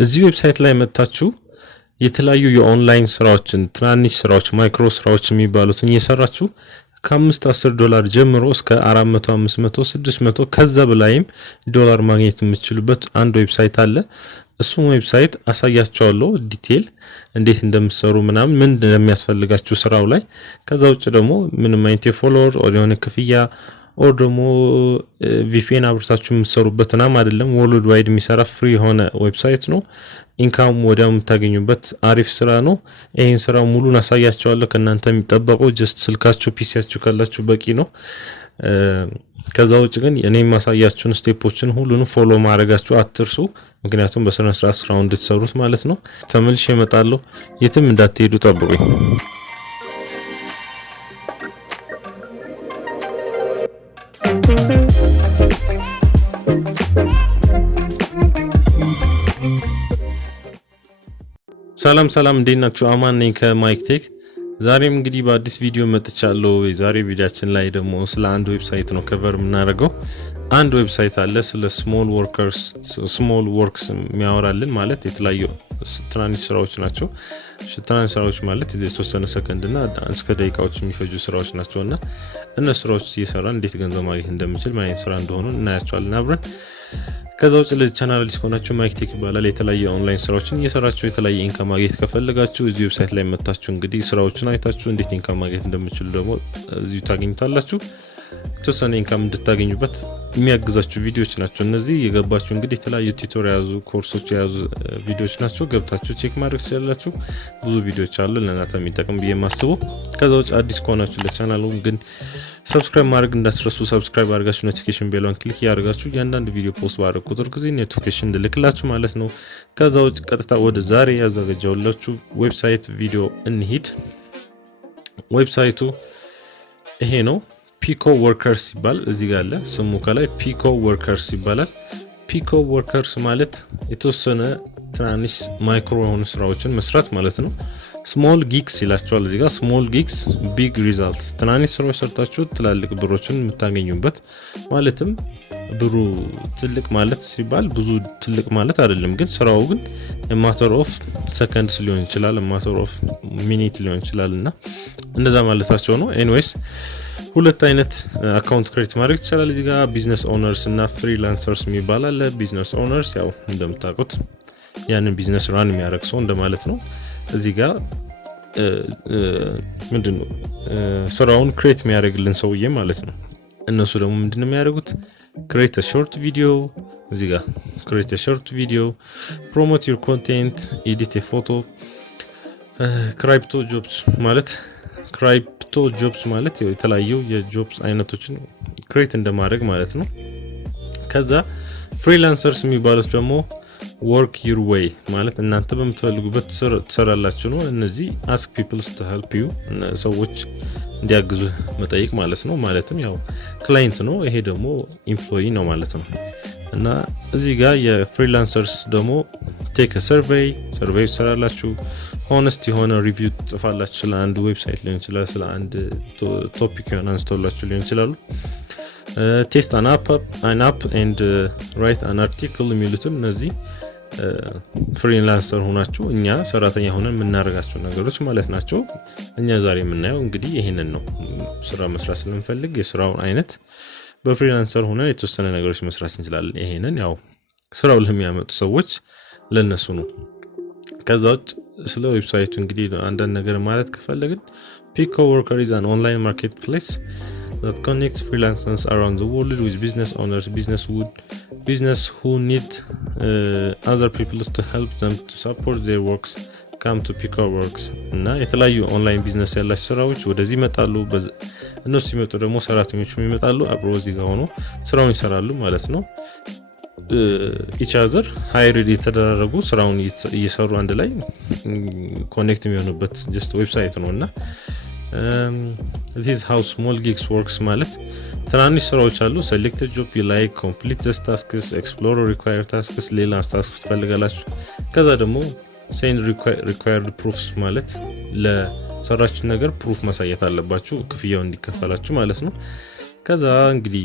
እዚህ ዌብሳይት ላይ መጣችሁ የተለያዩ የኦንላይን ስራዎችን ትናንሽ ስራዎች ማይክሮ ስራዎች የሚባሉትን እየሰራችሁ ከ$5-10 ጀምሮ እስከ 400 500 600 ከዛ በላይም ዶላር ማግኘት የምትችሉበት አንድ ዌብሳይት አለ። እሱም ዌብሳይት አሳያችኋለሁ ዲቴል እንዴት እንደምትሰሩ ምናምን ምን እንደሚያስፈልጋችሁ ስራው ላይ። ከዛ ውጭ ደግሞ ምንም አይነት የፎሎወር ኦዲዮን ክፍያ ኦር ደግሞ ቪፒኤን አብርታችሁ የምትሰሩበትና አይደለም ወርልድ ዋይድ የሚሰራ ፍሪ የሆነ ዌብሳይት ነው። ኢንካም ወዲያው የምታገኙበት አሪፍ ስራ ነው። ይሄን ስራው ሙሉን አሳያችኋለሁ። ከናንተ የሚጠበቀው ጀስት ስልካችሁ ፒሲያችሁ ካላችሁ በቂ ነው። ከዛ ውጭ ግን እኔ ማሳያችሁን ስቴፖችን ሁሉንም ፎሎ ማድረጋችሁ አትርሱ። ምክንያቱም በስነ ስርዓት ስራውን እንድትሰሩት ማለት ነው። ተመልሼ እመጣለሁ። የትም እንዳትሄዱ ጠብቁኝ። ሰላም እንዴት ናችሁ? አማን ነኝ ከማይክ ቴክ። ዛሬም እንግዲህ በአዲስ ቪዲዮ መጥቻለሁ። የዛሬ ቪዲዮአችን ላይ ደግሞ ስለ አንድ ዌብሳይት ነው ከቨር የምናደርገው። አንድ ዌብሳይት አለ ስለ ስሞል ወርክስ የሚያወራልን ማለት የተለያዩ ትናንሽ ስራዎች ናቸው። ትናንሽ ስራዎች ማለት የተወሰነ ሰከንድና እስከ ደቂቃዎች የሚፈጁ ስራዎች ናቸውና እነሱ ስራዎች እየሰራን እንዴት ገንዘብ ማግኘት እንደምንችል ማለት ስራ እንደሆኑ እናያቸዋለን አብረን። ከዛ ውጭ ለዚህ ቻናል አዲስ ከሆናችሁ ማይክ ቴክ ይባላል። የተለያዩ ኦንላይን ስራዎችን እየሰራችሁ የተለያዩ ኢንካም ማግኘት ከፈለጋችሁ እዚህ ዌብሳይት ላይ መጣችሁ እንግዲህ ስራዎችን አይታችሁ እንዴት ኢንካም ማግኘት እንደምትችሉ ደግሞ እዚሁ ታገኙታላችሁ። የተወሰነ ኢንካም እንድታገኙበት የሚያግዛችሁ ቪዲዮዎች ናቸው እነዚህ። የገባችሁ እንግዲህ የተለያዩ ቲዩቶሪያል ኮርሶች የያዙ ቪዲዮዎች ናቸው። ገብታችሁ ቼክ ማድረግ ትችላላችሁ። ብዙ ቪዲዮዎች አሉ ለእናንተ የሚጠቅም ብዬ ማስበው። ከዛ ውጭ አዲስ ከሆናችሁ ለቻናሉ ግን ሰብስክራይብ ማድረግ እንዳትረሱ። ሰብስክራይብ አድርጋችሁ ኖቲፊኬሽን ቤሏን ክሊክ ያደርጋችሁ እያንዳንዱ ቪዲዮ ፖስት ባደረግ ቁጥር ጊዜ ኖቲፊኬሽን እንድልክላችሁ ማለት ነው። ከዛ ውጭ ቀጥታ ወደ ዛሬ ያዘጋጀሁላችሁ ዌብሳይት ቪዲዮ እንሂድ። ዌብሳይቱ ይሄ ነው። ፒኮ ወርከርስ ይባላል። እዚህ ጋር አለ ስሙ ከላይ ፒኮ ወርከርስ ይባላል። ፒኮ ወርከርስ ማለት የተወሰነ ትናንሽ ማይክሮ የሆኑ ስራዎችን መስራት ማለት ነው። ስሞል ጊግስ ይላቸዋል እዚህ ጋር። ስሞል ጊግስ ቢግ ሪዛልትስ፣ ትናንሽ ስራዎች ሰርታችሁ ትላልቅ ብሮችን የምታገኙበት ማለትም ብሩ ትልቅ ማለት ሲባል ብዙ ትልቅ ማለት አይደለም፣ ግን ስራው ግን ማተር ኦፍ ሰከንድስ ሊሆን ይችላል፣ ማተር ኦፍ ሚኒት ሊሆን ይችላል እና እንደዛ ማለታቸው ነው። ኤኒዌይስ ሁለት አይነት አካውንት ክሬት ማድረግ ይችላል እዚህ ጋር ቢዝነስ ኦነርስ እና ፍሪላንሰርስ የሚባል አለ። ቢዝነስ ኦነርስ ያው እንደምታውቁት ያንን ቢዝነስ ራን የሚያደርግ ሰው እንደማለት ነው። እዚህ ጋር ምንድነው ስራውን ክሬት የሚያደርግልን ሰውዬ ማለት ነው። እነሱ ደግሞ ምንድነው የሚያደርጉት? ክሬት አ ሾርት ቪዲዮ እዚህ ጋር ክሬት አ ሾርት ቪዲዮ፣ ፕሮሞት ዩር ኮንቴንት፣ ኤዲት ኤ ፎቶ። ክራይፕቶ ጆብስ ማለት የተለያዩ የጆብስ አይነቶችን ክሬት እንደማድረግ ማለት ነው። ከዛ ፍሪላንሰርስ የሚባሉት ደግሞ ወርክ ዩር ዌይ ማለት እናንተ በምትፈልጉበት ትሰራላችሁ ነው። እነዚህ አስክ ፒፕልስ ቱ ሄልፕ ዩ ሰዎች እንዲያግዙ መጠየቅ ማለት ነው። ማለትም ያው ክላይንት ነው፣ ይሄ ደግሞ ኢምፕሎይ ነው ማለት ነው። እና እዚህ ጋር የፍሪላንሰርስ ደግሞ ቴክ ሰርቬይ ትሰራላችሁ። ሆነስት የሆነ ሪቪው ጽፋላችሁ ስለ አንድ ዌብሳይት ሊሆን ይችላል፣ ስለ አንድ ቶፒክ የሆነ አንስቶላችሁ ሊሆን ይችላሉ። ቴስት አን አፕ ኤንድ ራይት አን አርቲክል የሚሉትም እነዚህ ፍሪላንሰር ሆናችሁ እኛ ሰራተኛ ሆነን የምናደርጋቸው ነገሮች ማለት ናቸው። እኛ ዛሬ የምናየው እንግዲህ ይሄንን ነው። ስራ መስራት ስለምፈልግ የስራውን አይነት በፍሪላንሰር ሆነን የተወሰነ ነገሮች መስራት እንችላለን። ይሄንን ያው ስራው ለሚያመጡ ሰዎች ለነሱ ነው። ከዛ ውጭ ስለ ዌብሳይቱ እንግዲህ አንዳንድ ነገር ማለት ከፈለግን ፒኮ ወርከር ኢዝ አን ኦንላይን ማርኬት ፕሌስ that connects freelancers around the world with business owners, business who need other people to help them to support their works come to Pico Works። እና የተለያዩ ኦንላይን ቢዝነስ ያላቸው ስራዎች ወደዚህ ይመጣሉ። እነሱ ሲመጡ ደግሞ ሰራተኞቹም ይመጣሉ፣ አብሮ እዚህ ጋር ሆኖ ስራውን ይሰራሉ ማለት ነው። each other hired የተደረጉ ስራውን እየሰሩ አንድ ላይ ኮኔክት የሚሆኑበት just ዌብሳይት ነውና this is how small gigs works ማለት ትናንሽ ስራዎች አሉ። select a job you like, complete the tasks, explore required tasks፣ ሌላ ታስክ ትፈልጋላችሁ። ከዛ ደግሞ send required proofs ማለት ለሰራችሁ ነገር ፕሩፍ ማሳየት አለባችሁ ክፍያው እንዲከፈላችሁ ማለት ነው። ከዛ እንግዲህ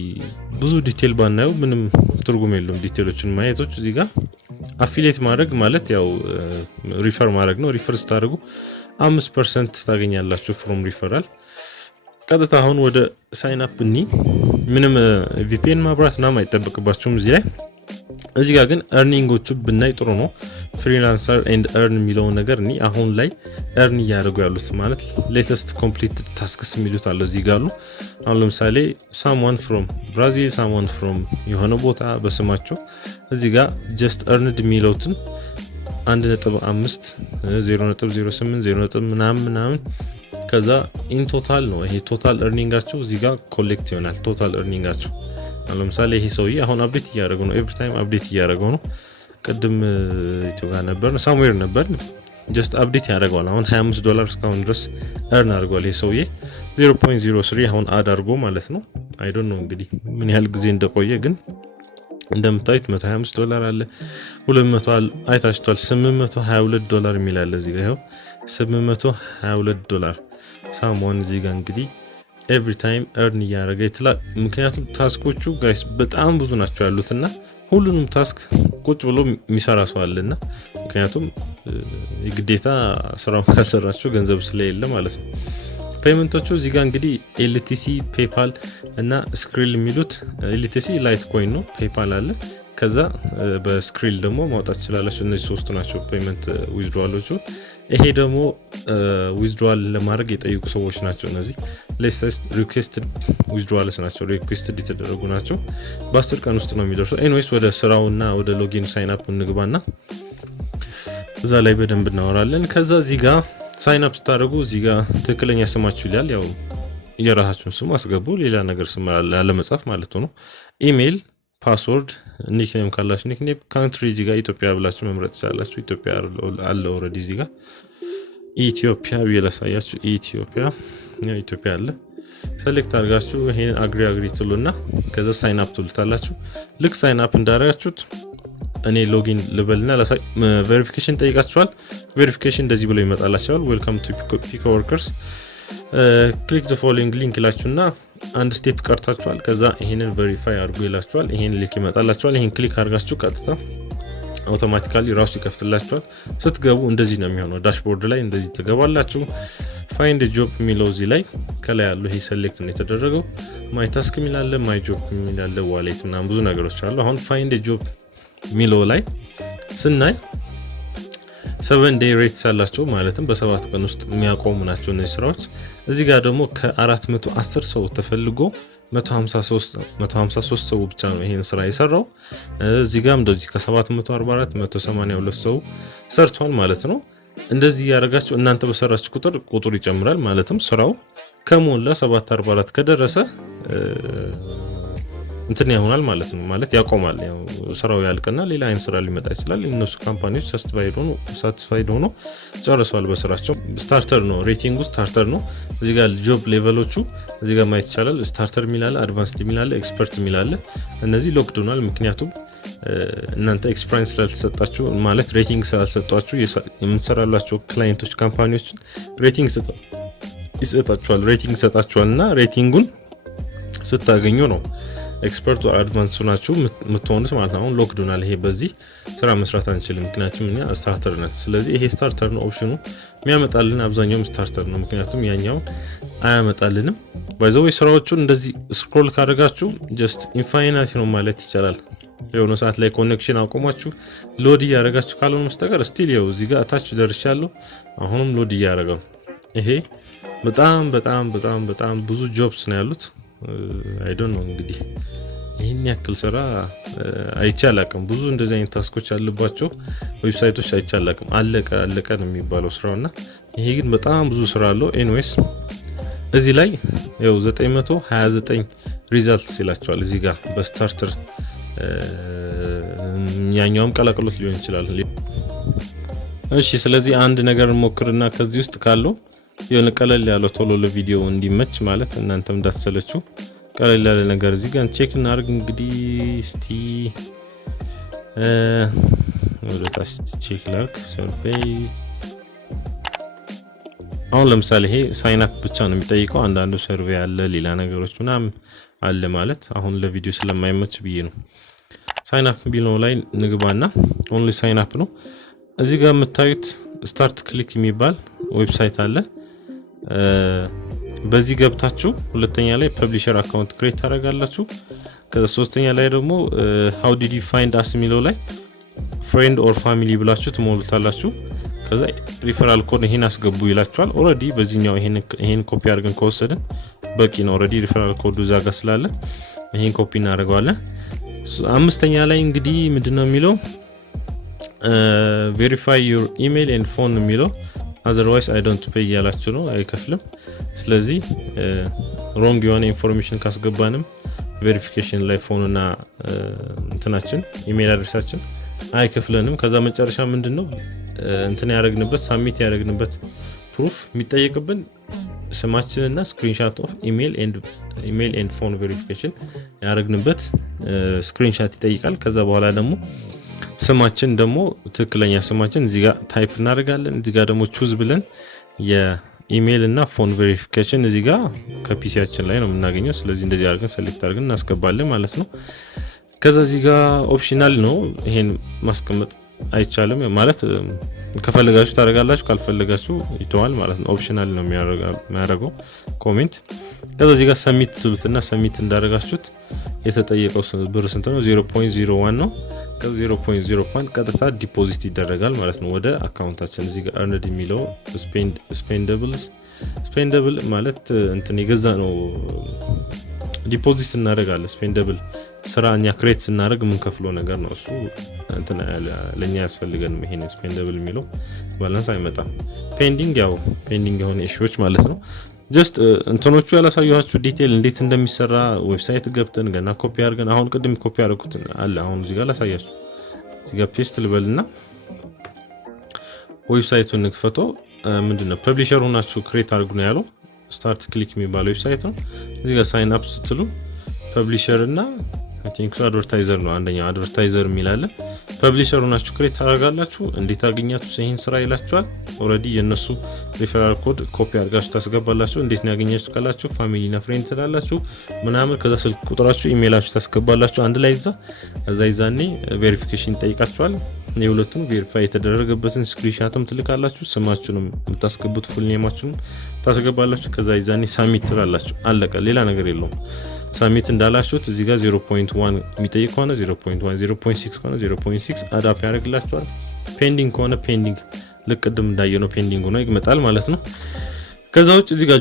ብዙ ዲቴል ባናየው ምንም ትርጉም የለውም ዲቴሎችን ማየቶች እዚህ ጋር አፊሊየት ማድረግ ማለት ያው ሪፈር ማድረግ ነው ሪፈር ስታደርጉ 5% ታገኛላችሁ from referral ቀጥታ አሁን ወደ ሳይን አፕ ምንም VPN ማብራት እና ማይጠበቅባችሁም እዚህ ጋር ግን earningዎቹ ብናይ ጥሩ ነው ፍሪላንሰር and earn የሚለው ነገር አሁን ላይ earn ያደርጉ ያሉት ማለት latest completed tasks የሚሉት አለ እዚህ ጋር አሁን ለምሳሌ someone from Brazil someone from የሆነ ቦታ በስማቸው እዚህ ጋር just earned የሚሉትን 1.5 0.08 0. ምናምን ከዛ in total ነው ይሄ total earningአቸው እዚህ ጋር ኮሌክት ይሆናል total earningአቸው ለምሳሌ ይሄ ሰውዬ አሁን አፕዴት ያደርገው ነው ኤቭሪ ታይም አፕዴት ያደርገው ነው ቀድም ኢትዮጵያ ነበር somewhere ነበር just አፕዴት ያደርገዋል አሁን $25 እስካሁን ድረስ earn አድርጓል ይሄ ሰውዬ 0.03 አሁን አድ አድርጎ ማለት ነው I don't know እንግዲህ ምን ያህል ጊዜ እንደቆየ ግን እንደምታዩት $125 አለ 200 አይታችኋል $822 የሚላል እዚህ ጋር ይሄው $822 ሳሞን እዚህ ጋር እንግዲህ every time earn ያደረገ ይችላል ምክንያቱም ታስኮቹ ጋይስ በጣም ብዙ ናቸው ያሉትና ሁሉንም ታስክ ቁጭ ብሎ የሚሰራ ሰው አለና ምክንያቱም የግዴታ ስራው ካሰራችሁ ገንዘብ ስለሌለ ማለት ነው ፔመንቶቹ እዚህ ጋር እንግዲህ LTC PayPal እና ስክሪል የሚሉት LTC ላይት ኮይን ነው PayPal አለ ከዛ በስክሪል ደግሞ ማውጣት ይችላልላችሁ እነዚህ ሶስቱ ናቸው ፔመንት ዊዝድሮዋሎቹ ይሄ ደግሞ ዊዝድሮዋል ለማድረግ የጠየቁ ሰዎች ናቸው እነዚህ ሌስት ሪኩዌስትድ ዊዝድሮዋልስ ናቸው ሪኩዌስትድ የተደረጉ ናቸው በ10 ቀን ውስጥ ነው የሚደርሰው ኤኒዌይስ ወደ ስራውና ወደ ሎጊን ሳይን አፕ እንግባና እዛ ላይ በደንብ እናወራለን ከዛ እዚህ ጋር ሳይን አፕ ስታደርጉ እዚህ ጋር ትክክለኛ ስማችሁ ይላል ያው የራሳችሁን ስም አስገቡ ሌላ ነገር ስም አለመጻፍ ማለት ነው ኢሜል ፓስወርድ ኒክኔም ካላችሁ ኒክኔም ካንትሪ እዚህ ጋር ኢትዮጵያ ብላችሁ መምረጥ ትችላላችሁ ኢትዮጵያ አለ ኦሬዲ እዚህ ጋር ኢትዮጵያ ቢላሳያችሁ ኢትዮጵያ አለ ሴሌክት አድርጋችሁ ይሄን አግሪ ትሉና ከዛ ሳይን አፕ ትሉታላችሁ ልክ ሳይን አፕ እንዳደረጋችሁት እኔ ሎጊን ልበልና ቬሪፊኬሽን ጠይቃችኋል ቬሪፊኬሽን እንደዚህ ብሎ ይመጣላችኋል ዌልካም ቱ ፒክ ወርከርስ ክሊክ ዘ ፎሎዊንግ ሊንክ ይላችሁና አንድ ስቴፕ ቀርታችኋል ከዛ ይሄንን ቬሪፋይ አድርጉ ይላችኋል ይሄን ሊንክ ይመጣላችኋል ይሄን ክሊክ አድርጋችሁ ቀጥታ አውቶማቲካሊ ራሱ ይከፍትላችኋል ስትገቡ እንደዚህ ነው የሚሆነው ዳሽቦርድ ላይ እንደዚህ ተገባላችሁ ፋይንድ ጆብ የሚለው እዚህ ላይ ከላይ ያለው ይሄ ሴሌክት ነው የተደረገው ማይ ታስክ የሚላለ ማይ ጆብ የሚላለ ዋሌት እና ብዙ ነገሮች አሉ አሁን ፋይንድ ጆብ የሚለው ላይ ስናይ 7 day rates አላቸው ማለትም በ7 ቀን ውስጥ የሚያቆሙ ናቸው እነዚህ ስራዎች እዚህ ጋር ደግሞ ከ410 ሰው ተፈልጎ 153 ሰው ብቻ ነው ይሄን ስራ የሰራው እዚህ ጋርም እንደዚህ ከ744 182 ሰው ሰርቷል ማለት ነው እንደዚህ ያደርጋችሁ እናንተ በሰራችሁ ቁጥር ይጨምራል ማለትም ስራው ከሞላ 744 ከደረሰ እንትን ይሆናል ማለት ነው ማለት ያቆማል ያው ስራው ያልቀና ሌላ አይን ስራ ሊመጣ ይችላል እነሱ ካምፓኒዎች ሳቲስፋይድ ሆኖ ጨርሰዋል በስራቸው ስታርተር ነው ሬቲንጉ ስታርተር ነው እዚህ ጋር ጆብ ሌቨሎቹ እዚህ ጋር ማየት ይቻላል ስታርተር ሚላለ አድቫንስድ ሚላለ ኤክስፐርት ሚላለ እነዚህ ሎክድ ሆኗል ምክንያቱም እናንተ ኤክስፒሪየንስ ስላልተሰጣችሁ ማለት ሬቲንግ ስላልሰጣችሁ የምትሰራላችሁ ክላይንቶች ካምፓኒዎች ሬቲንግ ይሰጣችኋልና ሬቲንጉን ስታገኙ ነው ኤክስፐርት or አድቫንስ ናችሁ የምትሆኑት ማለት ነው አሁን ሎክድ ሆኗል ይሄ በዚህ ስራ መስራት አንችልም ምክንያቱም እኛ ስታርተር ነን ስለዚህ ይሄ ስታርተር ነው ኦፕሽኑ የሚያመጣልን አብዛኛው ስታርተር ነው ምክንያቱም ያኛው አያመጣልንም ባይዘው ስራዎቹን እንደዚህ ስክሮል ካደረጋችሁ ጀስት ኢንፋይናይት ነው ማለት ይቻላል የሆነ ሰዓት ላይ ኮኔክሽን አቆማችሁ ሎድ ያደርጋችሁ ካልሆነ መስተቀር ስቲል ይኸው እዚህ ጋር አታች ደርሻለሁ አሁንም ሎድ ያደርጋው ይሄ በጣም ብዙ ጆብስ ነው ያሉት I don't know እንግዲህ ይሄን ያክል ስራ አይቻላልም ብዙ እንደዚህ አይነት ታስኮች አለባቸው ዌብሳይቶች አይቻላልም አለቀ ነው የሚባለው ስራውና ይሄ ግን በጣም ብዙ ስራ አለው ኤኒዌይስ እዚህ ላይ ያው 929 ሪዛልትስ ይላቸዋል እዚህ ጋር በስታርተር ያኛውም ቀላቅሎት ሊሆን ይችላል እሺ ስለዚህ አንድ ነገር ሞክርና ከዚህ ውስጥ ካለው የሆነ ቀለል ያለው ቶሎ ለቪዲዮ እንዲመች ማለት እናንተም እንዳትሰለቹ ቀለል ያለ ነገር እዚህ ጋር ቼክ እናርግ እንግዲህ እስቲ ወደ ታች ቼክ ላርክ ሰርቬይ አሁን ለምሳሌ ይሄ ሳይን አፕ ብቻ ነው የሚጠይቀው አንዳንዱ ሰርቬይ አለ ሌላ ነገሮች ምናምን አለ ማለት አሁን ለቪዲዮ ስለማይመች ብዬ ነው ሳይን አፕ ቢለው ላይ ንግባና ኦንሊ ሳይን አፕ ነው። እዚህ ጋር የምታዩት ስታርት ክሊክ የሚባል ዌብሳይት አለ። በዚህ ገብታችሁ ሁለተኛ ላይ ፐብሊሸር አካውንት ክሬት ታደርጋላችሁ። ከዛ ሶስተኛ ላይ ደግሞ how did you find us የሚለው ላይ ፍሬንድ ኦር ፋሚሊ ብላችሁ ትሞሉታላችሁ። ከዛ ሪፈራል ኮድ ይሄን አስገቡ ይላችኋል። ኦሬዲ በዚህኛው ይሄን ኮፒ አድርገን ከወሰድን በቂ ነው። ኦሬዲ ሪፈራል ኮዱ እዛ ጋር ስላለ ይሄን ኮፒ እናደርገዋለን። አምስተኛ ላይ እንግዲህ ምንድነው የሚለው verify your email and phone የሚለው otherwise I don't pay ያላችሁ ነው፣ አይከፍልም። ስለዚህ ሮንግ የሆነ ኢንፎርሜሽን ካስገባንም ቬሪፊኬሽን ላይ ፎንና እንትናችን ኢሜል አድሬሳችን አይከፍለንም። ከዛ መጨረሻ ምንድነው ያደረግንበት ሳሚት ያደረግንበት ፕሩፍ የሚጠየቅብን ስማችንና ስክሪንሾት ኦፍ ኢሜል ኤንድ ፎን ቬሪፊኬሽን ያደረግንበት ስክሪንሾት ይጠይቃል። ከዛ በኋላ ደግሞ ስማችን ደግሞ ትክክለኛ ስማችን እዚህ ጋር ታይፕ እናደርጋለን። እዚህ ጋር ደግሞ ቹዝ ብለን የኢሜል እና ፎን ቬሪፊኬሽን እዚህ ጋር ከፒሲያችን ላይ ነው የምናገኘው። ስለዚህ እንደዚህ አድርገን ሴሌክት አድርገን እናስገባለን ማለት ነው። ከዛ እዚህ ጋር ኦፕሽናል ነው፣ ይሄን ማስቀመጥ አይቻልም ማለት ከፈለጋችሁ ታደርጋላችሁ፣ ካልፈለጋችሁ ይተዋል ማለት ነው። ኦፕሽናል ነው የሚያደርገው ኮሜንት። ከዛ እዚህ ጋር ሰሚት ትሉትና ሰሚት እንዳደረጋችሁት የተጠየቀው ብር ስንት ነው? 0.01 ነው። ከ0.01 ቀጥታ ዲፖዚት ይደረጋል ማለት ነው ወደ አካውንታችን። እዚህ ጋር earned የሚለው ስፔንደብል ማለት የገዛ ነው ዲፖዚት እናደርጋለን። ስፔንደብል ስራኛ ክሬት ስናደርግ ምን ከፍለው ነገር ነው እሱ ለኛ ያስፈልገን። ይሄን ስፔንደብል የሚለው ባላንስ አይመጣም። ፔንዲንግ የሆነ ኢሹዎች ማለት ነው። ጀስት እንትኖቹ ያላሳየኋችሁ ዲቴል እንዴት እንደሚሰራ ዌብሳይት ገብተን ገና ኮፒ አድርገን አሁን ቅድም ኮፒ አድርጉት አለ። አሁን እዚህ ጋር ላሳያችሁ። እዚህ ጋር ፔስት ልበልና ዌብሳይቱን ንክፈቶ ምንድነው ፐብሊሸር ሆናችሁ ክሬት አድርጉ ነው ያለው። ስታርት ክሊክ የሚባለው ዌብሳይት ነው። እዚህ ጋር ሳይን አፕ ስትሉ ፐብሊሸር እና አይ ቲንክ አድቨርታይዘር ነው አንደኛው አድቨርታይዘር የሚላለ ፐብሊሸር ሆናችሁ ክሬት ታደርጋላችሁ። እንዴት አገኛችሁ ይሄን ስራ ይላችኋል። ኦሬዲ የነሱ ሪፈራል ኮድ ኮፒ አድርጋችሁ ታስገባላችሁ። እንዴት ነው ያገኛችሁ ካላችሁ ፋሚሊ እና ፍሬንድ ትላላችሁ ምናምን። ከዛ ስልክ ቁጥራችሁ ኢሜይላችሁ ታስገባላችሁ አንድ ላይ ይዛኔ ቬሪፊኬሽን ይጠይቃችኋል። የሁለቱም ቬሪፋይ የተደረገበትን ስክሪንሾትም ትልካላችሁ። ስማችሁንም የምታስገቡት ፉል ኔማችሁንም ታስገባላችሁ። ከዛ ይዛኔ ሳሚት ትላላችሁ። አለቀ። ሌላ ነገር የለውም። ሳሚት እንዳላችሁት እዚህ ጋር 0.1 የሚጠይቅ ከሆነ 0.1 0.6 ከሆነ 0.6 አዳፕ ያደርግላችኋል። ፔንዲንግ ከሆነ ፔንዲንግ ልቅድም እንዳየነው ፔንዲንግ ሆኖ ይመጣል ማለት ነው። ከዛ ውጭ እዚህ ጋር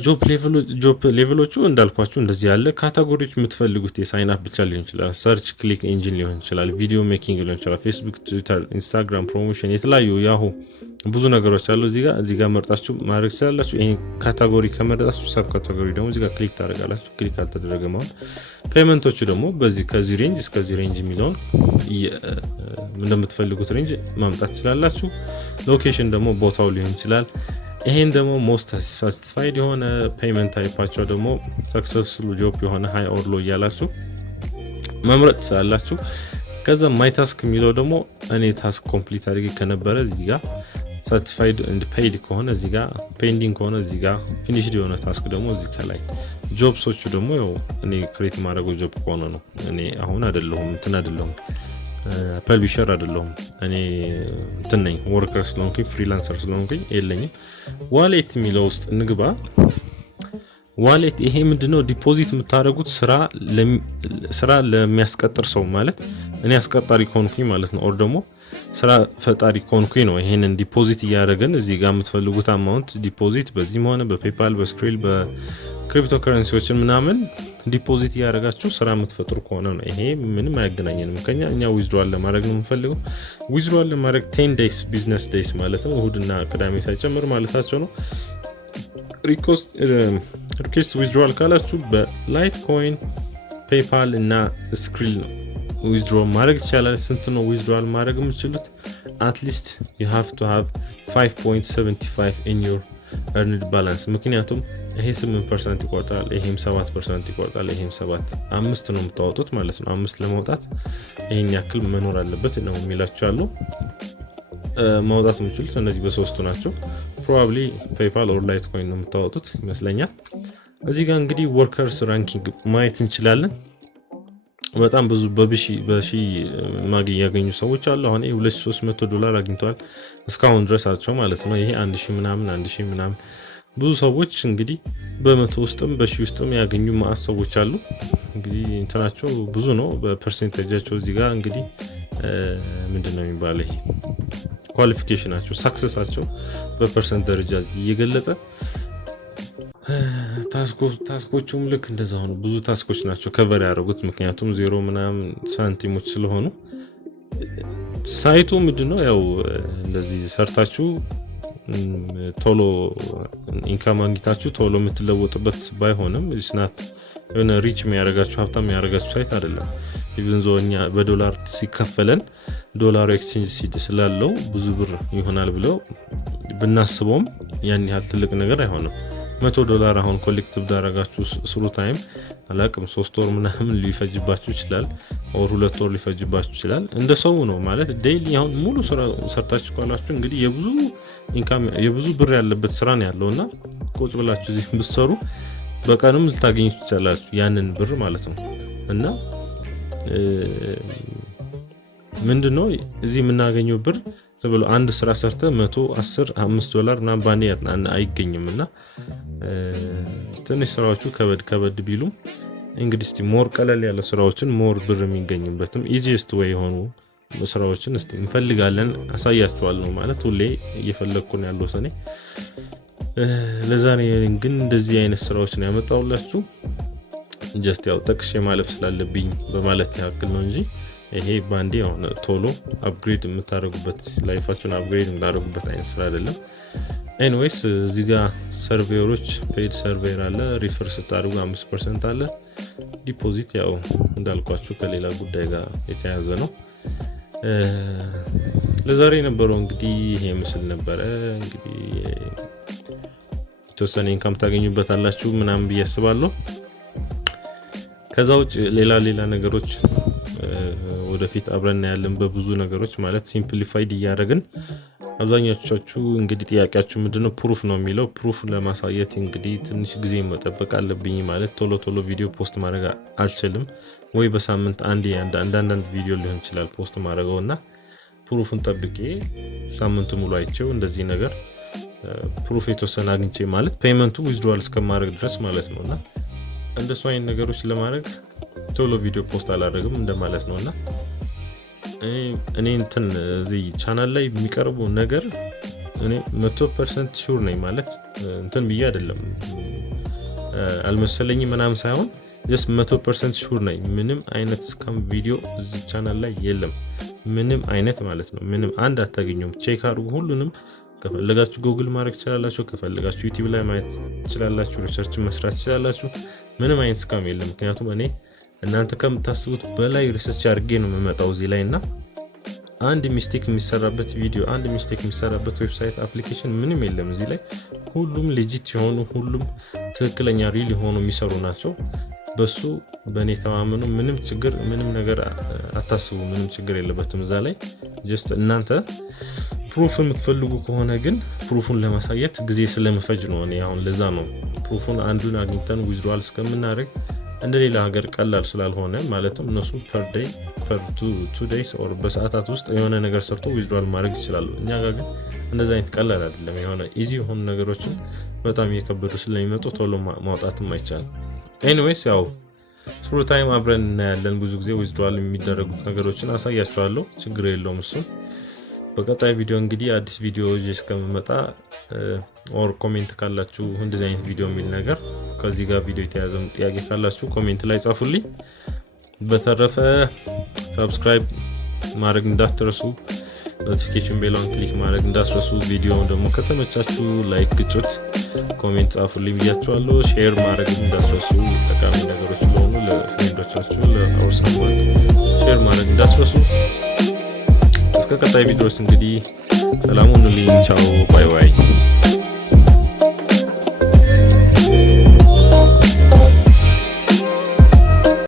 ጆብ ሌቨሎቹ እንዳልኳችሁ እንደዚህ ያለ ካታጎሪዎች የምትፈልጉት የሳይን አፕ ብቻ ሊሆን ይችላል፣ ሰርች ክሊክ ኢንጂን ሊሆን ይችላል፣ ቪዲዮ ሜኪንግ ሊሆን ይችላል፣ ፌስቡክ፣ ትዊተር፣ ኢንስታግራም ፕሮሞሽን፣ የተለያዩ ያሁ ብዙ ነገሮች አሉ። እዚህ ጋር መርጣችሁ ማድረግ ትችላላችሁ። ይሄን ካታጎሪ ከመረጣችሁ ሰብ ካታጎሪ ደግሞ እዚህ ጋር ክሊክ ታደርጋላችሁ። ክሊክ አልተደረገ ማለት ፔመንቶቹ ደግሞ በዚህ ከዚህ ሬንጅ እስከዚህ ሬንጅ የሚለውን እንደምትፈልጉት ሬንጅ ማምጣት ትችላላችሁ። ሎኬሽን ደግሞ ቦታው ሊሆን ይችላል። ይሄን ደግሞ ሞስት ሳቲስፋይድ የሆነ ፔመንት ታይፓቸው ደግሞ ሰክሰስፉል ጆብ የሆነ ሃይ ኦር ሎ እያላችሁ መምረጥ ትችላላችሁ። ከዛ ማይ ታስክ የሚለው ደግሞ እኔ ታስክ ኮምፕሊት አድርጌ ከነበረ እዚህ ጋር ሳቲስፋይድ ኤንድ ፔይድ ከሆነ እዚህ ጋር፣ ፔንዲንግ ከሆነ እዚህ ጋር፣ ፊኒሽድ የሆነ ታስክ ደግሞ እዚህ ከላይ። ጆብሶቹ ደግሞ ያው እኔ ክሬት ማድረገው ጆብ ከሆነ ነው። እኔ አሁን አይደለሁም ፐብሊሸር አይደለሁም። እኔ ነኝ ወርከር ስለሆንኩኝ ፍሪላንሰር ስለሆንኩኝ የለኝም። ዋሌት የሚለው ውስጥ እንግባ። ዋሌት ይሄ ምንድነው? ዲፖዚት የምታደርጉት ስራ ለሚያስቀጥር ሰው ማለት እኔ አስቀጣሪ ኮንኩኝ ማለት ነው። ኦር ደግሞ ስራ ፈጣሪ ኮንኩኝ ነው። ይሄንን ዲፖዚት እያደረገን እዚህ ጋር የምትፈልጉት አማውንት ዲፖዚት በዚህም ሆነ በፔፓል በስክሪል በክሪፕቶ ከረንሲዎችን ምናምን ዲፖዚት እያደረጋችሁ ስራ የምትፈጥሩ ከሆነ ነው። ይሄ ምንም አያገናኘንም ከኛ። እኛ ዊዝድሮዋል ለማድረግ ነው የምንፈልገው። ዊዝድሮዋል ለማድረግ 10 ዴይስ ቢዝነስ ዴይስ ማለት ነው፣ እሁድና ቅዳሜ ሳይጨምር ማለታቸው ነው። ሪኩዌስት ዊዝድሮዋል ካላችሁ በላይት ኮይን፣ ፔፓል እና ስክሪል ነው ዊዝድሮ ማድረግ ይቻላል። ስንት ነው ዊዝድሮዋል ማድረግ የምትችሉት? አትሊስት you have to have 5.75 in your earned balance። ምክንያቱም ይሄ 8% ይቆርጣል፣ ይሄም 7% ይቆርጣል፣ ይሄም 5 ነው የምታወጡት ማለት ነው። 5 ለማውጣት ይሄን ያክል መኖር አለበት ነው የሚላችሁ ያለው። ማውጣት የምትችሉት እነዚህ በሶስቱ ናቸው። ፕሮባብሊ ፔፓል ኦር ላይት ኮይን ነው የምታወጡት ይመስለኛል። እዚህ ጋር እንግዲህ ወርከርስ ራንኪንግ ማየት እንችላለን። በጣም ብዙ በሺ ያገኙ ሰዎች አሉ። አሁን $2300 አግኝተዋል እስካሁን ድረሳቸው ማለት ነው። ይሄ 1000 ምናምን ብዙ ሰዎች እንግዲህ በመቶ ውስጥም በሺ ውስጥም ያገኙ ማአት ሰዎች አሉ። እንግዲህ እንትናቸው ብዙ ነው በፐርሰንቴጃቸው። እዚህ ጋር እንግዲህ ምንድነው የሚባለው ይሄ ኳሊፊኬሽናቸው ሰክሰሳቸው በፐርሰንት ደረጃ እየገለጸ ታስኮቹም ልክ እንደዛው ነው። ብዙ ታስኮች ናቸው ከቨር ያደረጉት ምክንያቱም 0 ምናምን ሳንቲሞች ስለሆኑ። ሳይቱ ምንድነው ያው እንደዚህ ሰርታችሁ ቶሎ ኢንካም አግኝታችሁ ቶሎ የምትለወጡበት ባይሆንም ስናት የሆነ ሪች የሚያደርጋችሁ ሀብታም የሚያደርጋችሁ ሳይት አይደለም። ኢቭን ዞኛ በዶላር ሲከፈለን ዶላሩ ኤክስቼንጅ ስላለው ብዙ ብር ይሆናል ብለው ብናስበውም ያን ያህል ትልቅ ነገር አይሆንም። $100 አሁን ኮሌክቲቭ ዳረጋችሁ ስሩ ታይም አላቅም 3 ወር ምናምን ሊፈጅባችሁ ይችላል ኦር 2 ወር ሊፈጅባችሁ ይችላል። እንደ ሰው ነው ማለት ዴይሊ አሁን ሙሉ ስራ ሰርታችሁ ካላችሁ እንግዲህ የብዙ ኢንካም የብዙ ብር ያለበት ስራ ነው ያለውና ቁጭ ብላችሁ እዚህ ብትሰሩ በቀንም ልታገኙ ትችላላችሁ ያንን ብር ማለት ነው። እና ምንድነው እዚህ የምናገኘው ብር ተብሎ አንድ ስራ ሰርተ $115 ምናምን ባንዴ አይገኝምና ትንሽ ስራዎቹ ከበድ ቢሉም እንግዲህ እስቲ ሞር ቀለል ያለ ስራዎችን ሞር ብር የሚገኝበትም ኢዚስት ወይ ሆኑ ስራዎችን እስቲ እንፈልጋለን አሳያችኋለሁ ማለት ሁሌ እየፈለኩ ነው ያለው ሰኔ። ለዛሬ ግን እንደዚህ አይነት ስራዎችን ያመጣውላችሁ ጀስት ያው ጠቅሼ ማለፍ ስላለብኝ በማለት ያክል ነው እንጂ ይሄ ባንዴ አሁን ቶሎ አፕግሬድ የምታደርጉበት ላይፋችሁን አፕግሬድ የምታደርጉበት አይነት ስራ አይደለም። ኤኒዌይስ እዚህ ጋር ሰርቬየሮች ፔድ ሰርቬየር አለ ሪፈር ስታደርጉ 5% አለ። ዲፖዚት ያው እንዳልኳችሁ ከሌላ ጉዳይ ጋር የተያያዘ ነው። ለዛሬ የነበረው እንግዲህ ይሄ ምስል ነበረ። እንግዲህ የተወሰነ ኢንካም ታገኙበታላችሁ ምናምን ብዬ አስባለሁ። ከዛ ውጭ ሌላ ነገሮች ወደፊት አብረን ያለን በብዙ ነገሮች ማለት ሲምፕሊፋይድ እያደረግን አብዛኛዎቻችሁ እንግዲህ ጥያቄያችሁ ምንድነው ፕሩፍ ነው የሚለው ፕሩፍ ለማሳየት እንግዲህ ትንሽ ጊዜ መጠበቅ አለብኝ ማለት ቶሎ ቪዲዮ ፖስት ማድረግ አልችልም ወይ በሳምንት አንዳንድ ቪዲዮ ሊሆን ይችላል ፖስት ማድረግውና ፕሩፍን ጠብቄ ሳምንቱ ሙሉ አይቼው እንደዚህ ነገር ፕሩፍ የተወሰነ አግኝቼ ማለት ፔመንቱ ዊዝድሮዋል እስከማድረግ ድረስ ማለት ነውና እንደሱ አይነት ነገሮች ለማድረግ ቶሎ ቪዲዮ ፖስት አላደርግም እንደማለት ነውና እኔ እንትን እዚህ ቻናል ላይ የሚቀርበው ነገር እኔ 100% ሹር ነኝ ማለት እንትን ብዬ አይደለም አልመሰለኝ ምናምን ሳይሆን just 100% ሹር ነኝ ምንም አይነት ስካም ቪዲዮ እዚህ ቻናል ላይ የለም ምንም አይነት ማለት ነው። ምንም አንድ አታገኙም። ቼክ አድርጉ ሁሉንም ከፈለጋችሁ ጉግል ማድረግ ትችላላችሁ ከፈለጋችሁ ዩቲዩብ ላይ ማየት ትችላላችሁ ሪሰርች መስራት ትችላላችሁ ምንም አይነት ስካም የለም። ምክንያቱም እኔ እናንተ ከምታስቡት በላይ ሪሰርች አድርጌ ነው የምመጣው እዚህ ላይና አንድ ሚስቴክ የሚሰራበት ቪዲዮ አንድ ሚስቴክ የሚሰራበት ዌብሳይት አፕሊኬሽን ምንም የለም እዚህ ላይ ሁሉም ሌጂት የሆኑ ሁሉም ትክክለኛ ሪል የሆኑ የሚሰሩ ናቸው። በሱ በኔ ተማመኑ ምንም ችግር ምንም ነገር አታስቡ ምንም ችግር የለበትም እዛ ላይ ጀስት እናንተ ፕሩፍ የምትፈልጉ ከሆነ ግን ፕሩፉን ለማሳየት ጊዜ ስለምፈጅ ነው። እኔ አሁን ለዛ ነው ፕሩፉን አንዱን አግኝተን ዊዝድሮዋል እስከምናደርግ እንደሌላ ሀገር ቀላል ስላልሆነ ማለትም እነሱ per day per 2 days or በሰዓታት ውስጥ የሆነ ነገር ሰርቶ ዊዝድሮዋል ማድረግ ይችላሉ። እኛ ጋር ግን እንደዛ አይነት ቀላል አይደለም። የሆነ ኢዚ የሆኑ ነገሮችን በጣም እየከበዱ ስለሚመጡ ቶሎ ማውጣትም አይቻልም። ኤኒዌይስ ያው ስሩ ታይም አብረን እናያለን። ብዙ ጊዜ ዊዝድሮዋል የሚደረጉት ነገሮችን አሳያችኋለሁ ችግር የለውም እሱ በቀጣይ ቪዲዮ እንግዲህ አዲስ ቪዲዮ እስከመጣ ኦር ኮሜንት ካላችሁ እንደዚህ አይነት ቪዲዮ የሚል ነገር ከዚህ ጋር ቪዲዮ የተያዘም ጥያቄ ካላችሁ ኮሜንት ላይ ጻፉልኝ። በተረፈ ሰብስክራይብ ማድረግ እንዳትረሱ ኖቲፊኬሽን ቤሉን ክሊክ ማድረግ እንዳትረሱ ቪዲዮውን ደግሞ ከተመቻችሁ ላይክ ግጩት ኮሜንት ጻፉልኝ ብያችኋለሁ። ሼር ማድረግ እንዳትረሱ ጠቃሚ ነገሮች ስለሆኑ ለፍሬንዶቻችሁ ለአውርሳሞን ሼር ማድረግ እንዳትረሱ። እስከ ቀጣይ ቪዲዮስ እንግዲህ ሰላም ሁኑልኝ ቻው ባይ ባይ።